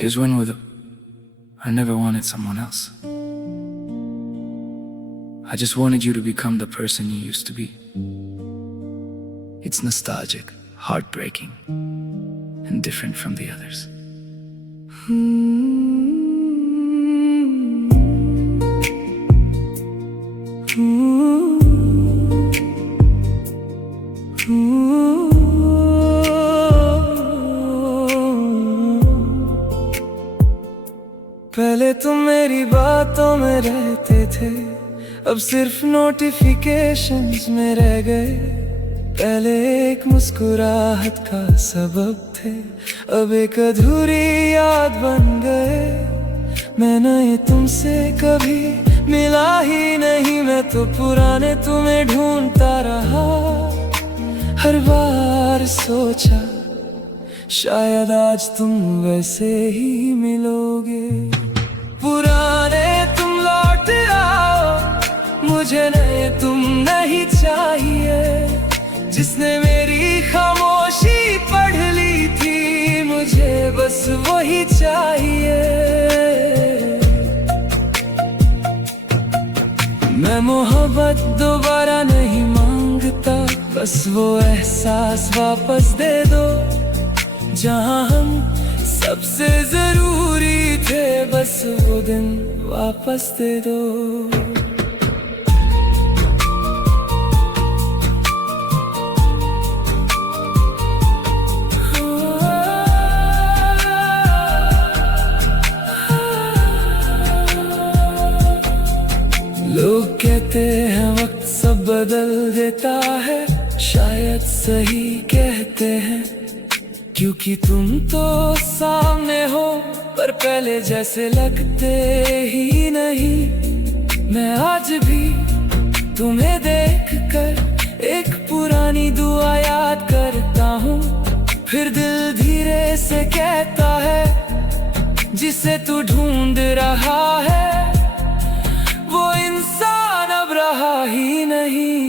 Here's when with I never wanted someone else. I just wanted you to become the person you used to be. It's nostalgic, heartbreaking, and different from the others. पहले तुम मेरी बातों में रहते थे, अब सिर्फ notifications में रह गए। पहले एक मुस्कुराहट का सबब थे, अब एक अधूरी याद बन गए। मैंने तुमसे कभी मिला ही नहीं, मैं तो पुराने तुम्हें ढूंढता रहा। हर बार सोचा शायद आज तुम वैसे ही मिलोगे। पुराने तुम लौट आओ, मुझे नए तुम नहीं चाहिए। जिसने मेरी खामोशी पढ़ ली थी, मुझे बस वही चाहिए। मैं मोहब्बत दोबारा नहीं मांगता, बस वो एहसास वापस दे दो जहां हम सबसे जरूरी थे। बस वो दिन वापस दे दो। लोग कहते हैं वक्त सब बदल देता है, शायद सही कहते हैं, क्योंकि तुम तो सामने हो पर पहले जैसे लगते ही नहीं। मैं आज भी तुम्हें देखकर एक पुरानी दुआ याद करता हूँ, फिर दिल धीरे से कहता है जिसे तू ढूंढ रहा है वो इंसान अब रहा ही नहीं।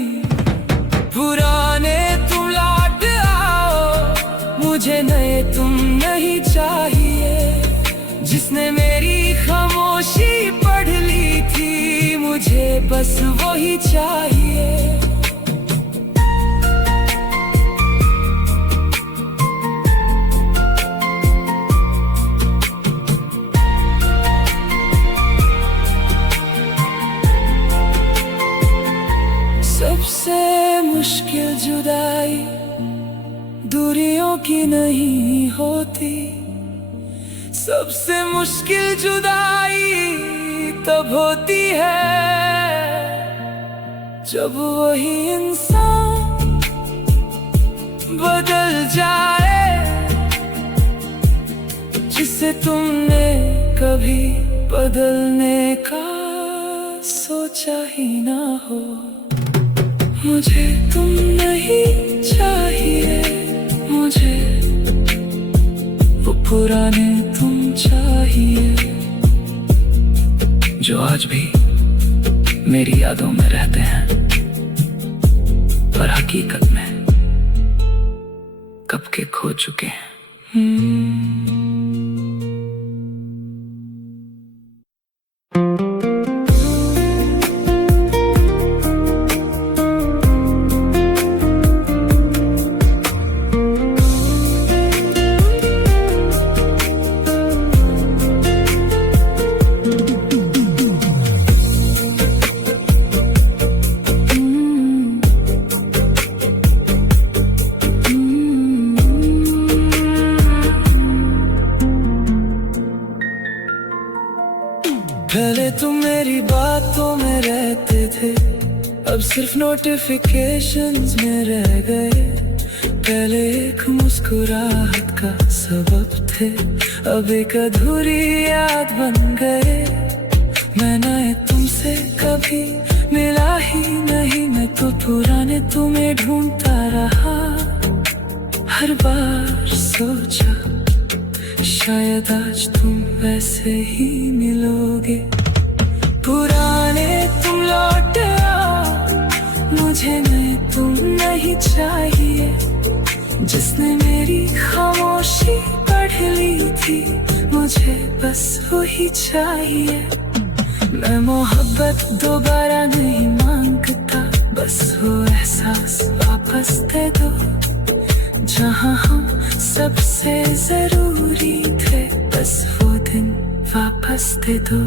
पुराने तुम लौट आओ, मुझे नए तुम नहीं चाहिए। जिसने मेरी खामोशी पढ़ ली थी, मुझे बस वही चाहिए। सबसे मुश्किल जुदाई दूरियों की नहीं होती, सबसे मुश्किल जुदाई तब होती है जब वही इंसान बदल जाए जिसे तुमने कभी बदलने का सोचा ही ना हो। मुझे तुम नहीं चाहिए, मुझे वो पुराने तुम चाहिए जो आज भी मेरी यादों में रहते हैं, पर हकीकत में कब के खो चुके हैं। पहले तुम मेरी बातों में रहते थे, अब सिर्फ नोटिफिकेशंस में रह गए। पहले एक मुस्कुराहट का सबब थे, अब एक अधूरी याद बन गए। मैंने तुमसे कभी मिला ही नहीं, मैं तो पुराने तुम्हें ढूंढता रहा। हर बार सोचा शायद आज तुम वैसे ही मिलोगे। पुराने तुम लौट आओ, मुझे नए तुम नहीं चाहिए। जिसने मेरी खामोशी पढ़ ली थी, मुझे मुझे बस वही चाहिए। मैं मोहब्बत दोबारा नहीं मांगता, बस वो एहसास वापस दे दो जहाँ हम सबसे जरूरी थे। बस वो दिन वापस दे दो।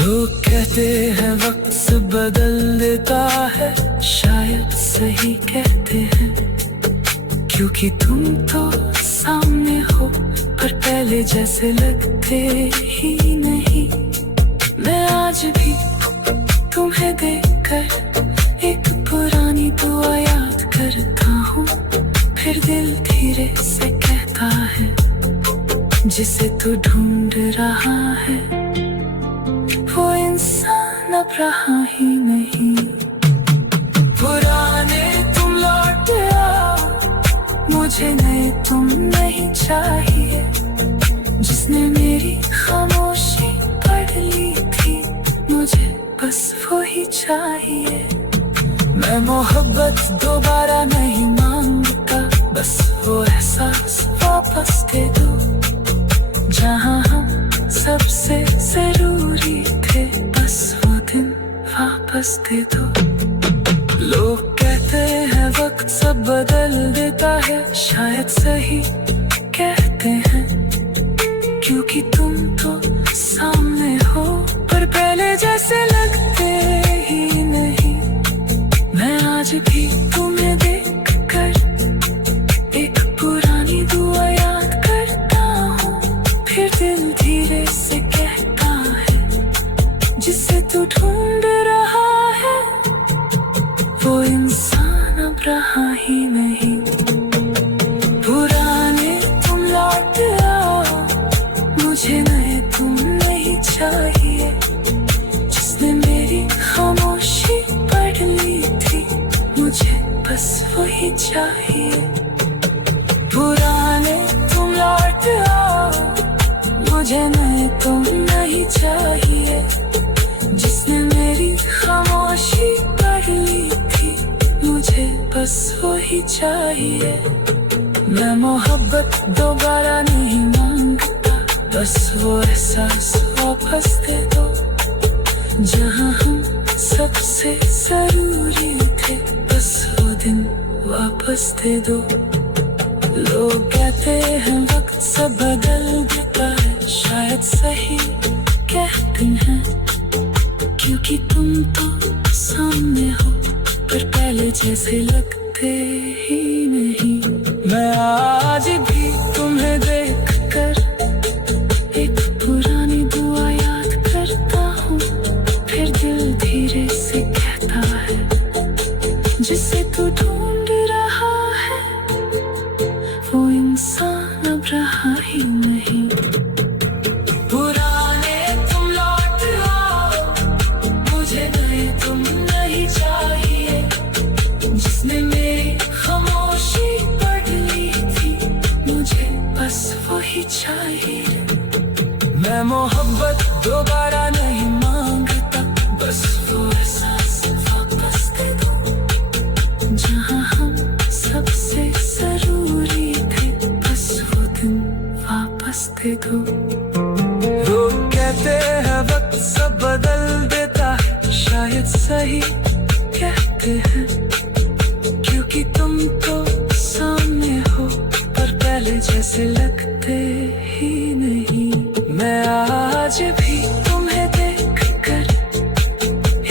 लोग कहते हैं वक्त से बदल देता है, शायद सही कहते हैं, क्योंकि तुम तो सामने हो पर पहले जैसे लगते ही नहीं। मैं आज भी तुम्हें देखकर एक पुरानी दुआ याद करता हूँ, फिर दिल धीरे से कहता है जिसे तू ढूंढ रहा है वो इंसान अब रहा ही नहीं। पुराने तुम लौट आओ, मुझे नए तुम नहीं चाहिए। जिसने मेरी खामोशी पढ़ ली थी, मुझे बस वो ही चाहिए। मैं मोहब्बत दोबारा नहीं मांगता, बस वो एहसास वापस दे दो जहाँ हम सबसे जरूरी थे। बस वो दिन वापस दे दो। लोग कहते हैं वक्त सब बदल देता है, शायद सही कहते हैं, क्योंकि तुम तो सामने हो पर पहले जैसे लगते ही नहीं। मैं आज भी तुम्हें देखकर एक पुरानी दुआ याद करता हूँ, फिर दिल धीरे से कहता है जिसे तू ढूंढ रहा है वो इंसान अब रहा ही नहीं। पुराने तुम लौट आओ, मुझे नए तुम नहीं चाहिए। जिसने मेरी खामोशी पढ़ ली थी, मुझे बस वही चाहिए। पुराने तुम लौट आओ, मुझे नए तुम नहीं चाहिए। जिसने मेरी खामोशी पढ़ ली थी, मुझे बस वही चाहिए। मैं मोहब्बत दोबारा नहीं मांगता, बस वो एहसास वापस दे दो जहाँ हम सबसे जरूरी थे। बस वो दिन वापस दे दो। लोग कहते हैं वक्त सब बदल देता है, शायद सही कहते हैं, क्योंकि तुम तो सामने हो पर पहले जैसे लगते ही नहीं। मैं आज भी तुम्हें देखकर एक पुरानी दुआ याद करता हूँ, फिर दिल धीरे से कहता है जिसे तू ढूंढ रहा है वो इंसान अब रहा ही नहीं। पुराने तुम लौट आओ, मुझे नए तुम नहीं चाहिए। जिसने मेरी खामोशी पढ़ ली थी, मुझे बस वही चाहिए। मैं मोहब्बत दोबारा नहीं मांगता, बस वो एहसास वापस दे दो जहाँ हम सबसे जरूरी थे। बस वो दिन वापस दे दो। लोग कहते हैं वक्त सब बदल देता है, शायद सही कहते हैं, क्योंकि तुम तो सामने हो पर पहले जैसे लगते ही नहीं। मैं आज भी तुम्हें देखकर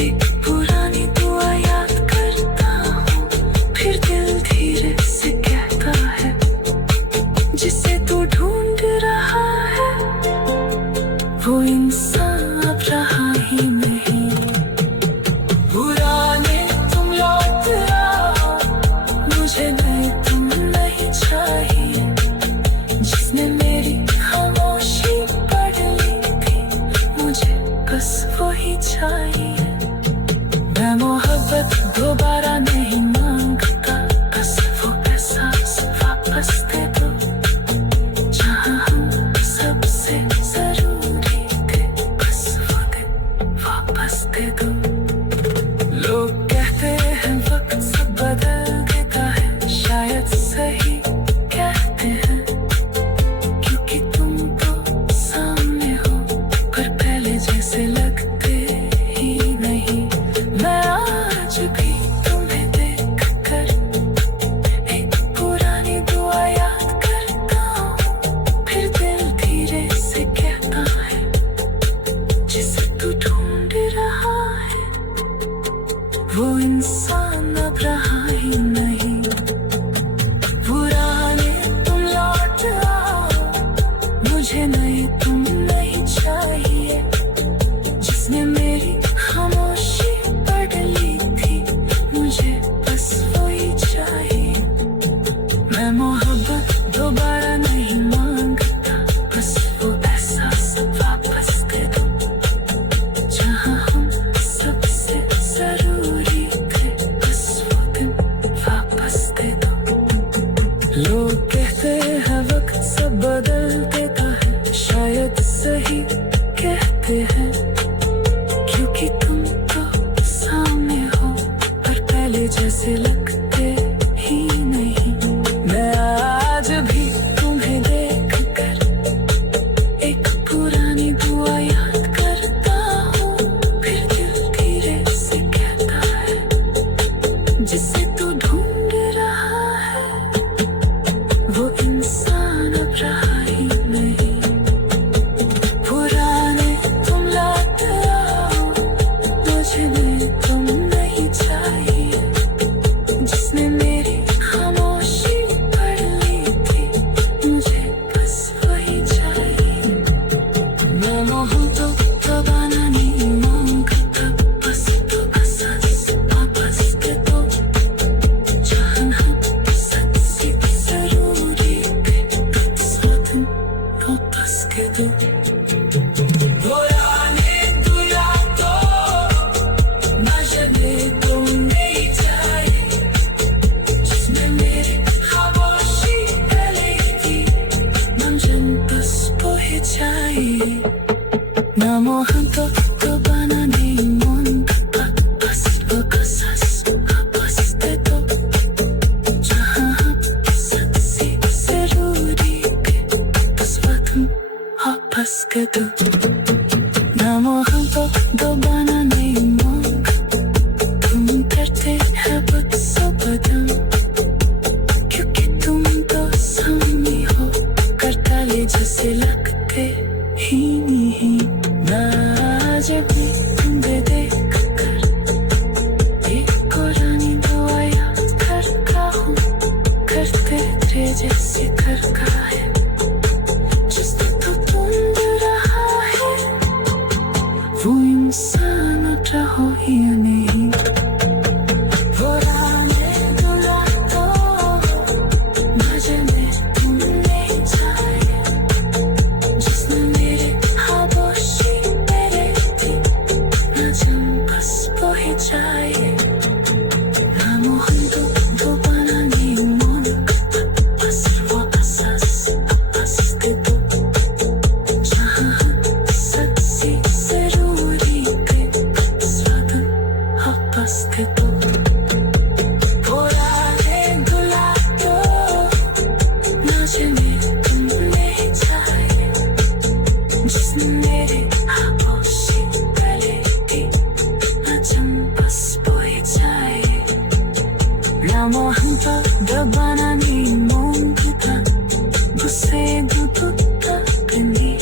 एक पुरानी दुआ याद करता हूँ, फिर दिल धीरे से कहता है जिसे तू ढूंढ रहा है वो इंसान अब रहा ही नहीं। पुराने तुम लौट आओ, मुझे नए तुम नहीं चाहिए। जिसने मेरी खामोशी पढ़ ली थी, मुझे बस वही चाहिए। मैं मोहब्बत दोबारा नहीं मांगता, बस वो एहसास वापस दे दो जहाँ हम मुझे नहीं तुम नहीं चाहिए, जिसने मेरी खामोशी बदली थी, मुझे बस वही चाहिए। मैं मोहब्बत दोबारा नहीं मांगता, बस वो एहसास वापस दे दो, जहाँ हम सबसे जरूरी थे, बस वो दिन वापस दे दो। लोग कहते हैं वक्त सब बदल देता है, शायद सही कहते हैं, क्योंकि तुम तो सामने हो पर पहले जैसे लगते ही नहीं। मैं आज भी तुम्हें देख कर एक पुरानी दुआ याद करता हूँ, फिर दिल धीरे से कहता है, जिसे तू ढूंढ रहा है वो इंसान अब रहा ही नहीं। पुराने तुम लाते आओ, मुझे नहीं तुम नहीं चाहिए, जिसने मेरी खामोशी पढ़ ली थी, मुझे बस वही चाहिए। मैं मोहब्बत दबाना नहीं मांगता, बस तो एहसास वापस दे दो, जहाँ हम सबसे जरूरी थे, बस वो दिन वापस दे दो। पुराने तू यादों मुझे तुम नहीं चाहिए, जिसमें मेरी खामोशी पहले थी, मुझे बस वही चाहिए। ना मोहब्बत दबाना नहीं मांगता, बस वो एहसास वापस दे दो, जहाँ हम सबसे जरूरी थे, बस वो तुम वापस दे दो। ना मोहब्बत दबाना नहीं मांगता, तुम करते हैं वक्त सब बदल, क्योंकि तुम तो सामने हो करता ले जैसे लगते ही नहीं। मैं आज भी तुम्हें देख कर एक पुरानी दुआ याद करता हूँ, करते थे जैसे करता है, जिसने तो ढूंढ रहा है वो इंसान अब रहो ही नहीं। पुराने दुलारो मुझे तुम नहीं चाहिए, जिसने मेरी खामोशी पहले थी, मुझे बस वही चाहिए। ना मोहब्बत दोबारा नहीं मांगता, बस वो एहसास वापस दे दो, जहाँ हम सबसे जरूरी थे, बस वो दिन वापस दे दो। पुराने गुलाबों मुझे तुम नहीं चाहिए, जिसने मेरी खामोशी पहले थी, मुझे बस वही चाहिए। ना मोहब्बत दबाना नहीं मांगता, गुस्से दुखता नहीं,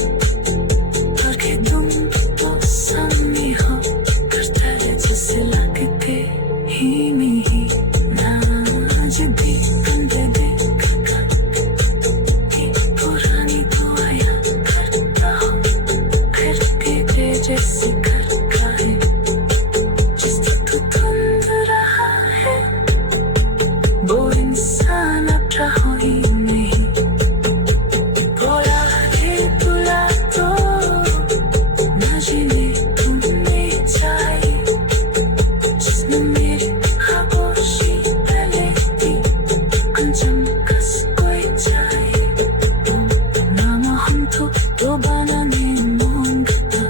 क्योंकि तुम तो सामने हो करता है जैसे लगते ही नहीं। ना आज भी तुम्हें देख कर एक पुरानी दुआ याद करता हूँ, करते थे जैसे करता है, जिसने तू ढूंढ रहा है वो इंसान अब रहो ही नहीं। पुराने दुलारो मुझे तुम नहीं चाहिए, जिसने मेरी खामोशी पहले थी, मुझे बस कोई चाहिए। ना मोहब्बत दोबारा नहीं मांगता,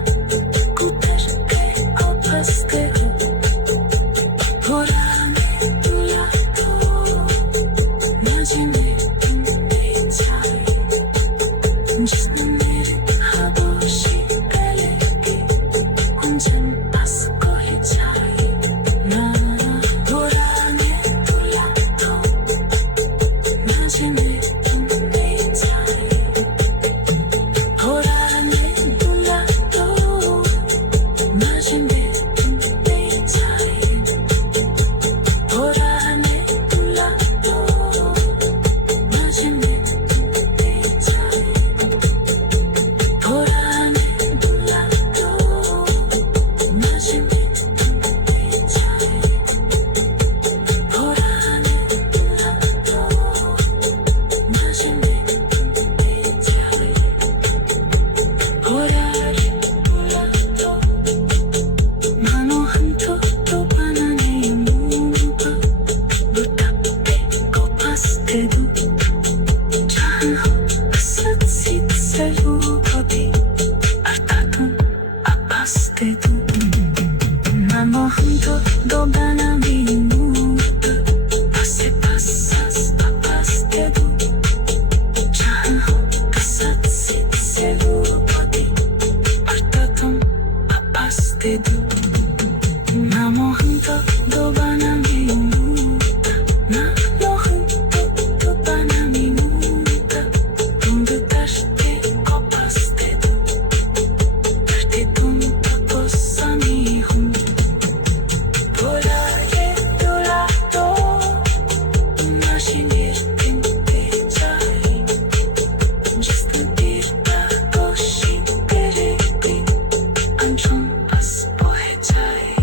कुतर के वापस दे दो। पुराने दुलारो मुझे तुम नहीं चाहिए, जिसने मेरी खामोशी पहले थी, मुझे बस कोई चाहिए। ना पुराने दुलारो मुझे तुम नहीं चाहिए, पुराने दुलारो मुझे तुम नहीं चाहिए, पुराने दुलारो मुझे तुम नहीं चाहिए। paskedu na mohanto dobana minuta na mohanto dobana minuta tund tashte ko paskedu tashte tum tapossani hum volare dolato naši mirtim pečali जिसने तीर आगोशी करेगी अंजुम बस बहे जाए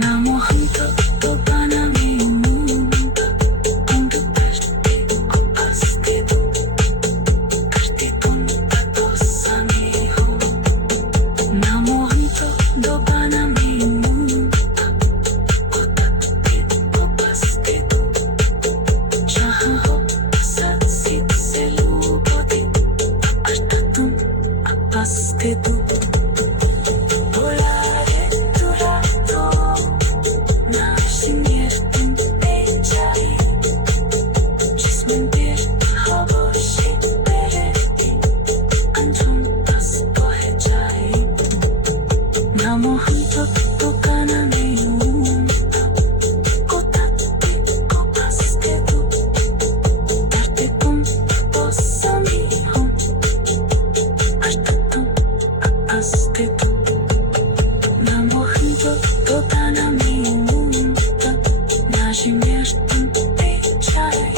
ना मोहंतो तो बना मीनूंगा उंड पश्ते को पास्के दो करती तुम तो सनी हो ना मोहंतो तो बना मीनूंगा को तत्ते को पास्के दो जहाँ हो सत्सित से लूबोदी अष्टतुम पास्के दो volare durato naši mirtim pečali जिसमें bir havoshi beredi अंजुम बस बहे जाए ना मोहंतो तो गाना मीनूंगा को तत्ते को पास्के दो करते तुम तो समी हो अष्टतुम पास्के दो ना मोहंतो तो गाना मीनूंगा naši mirtim pečali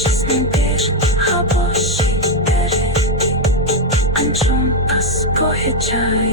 जिसमें bir havoshi beredi अंजुम बस बहे जाए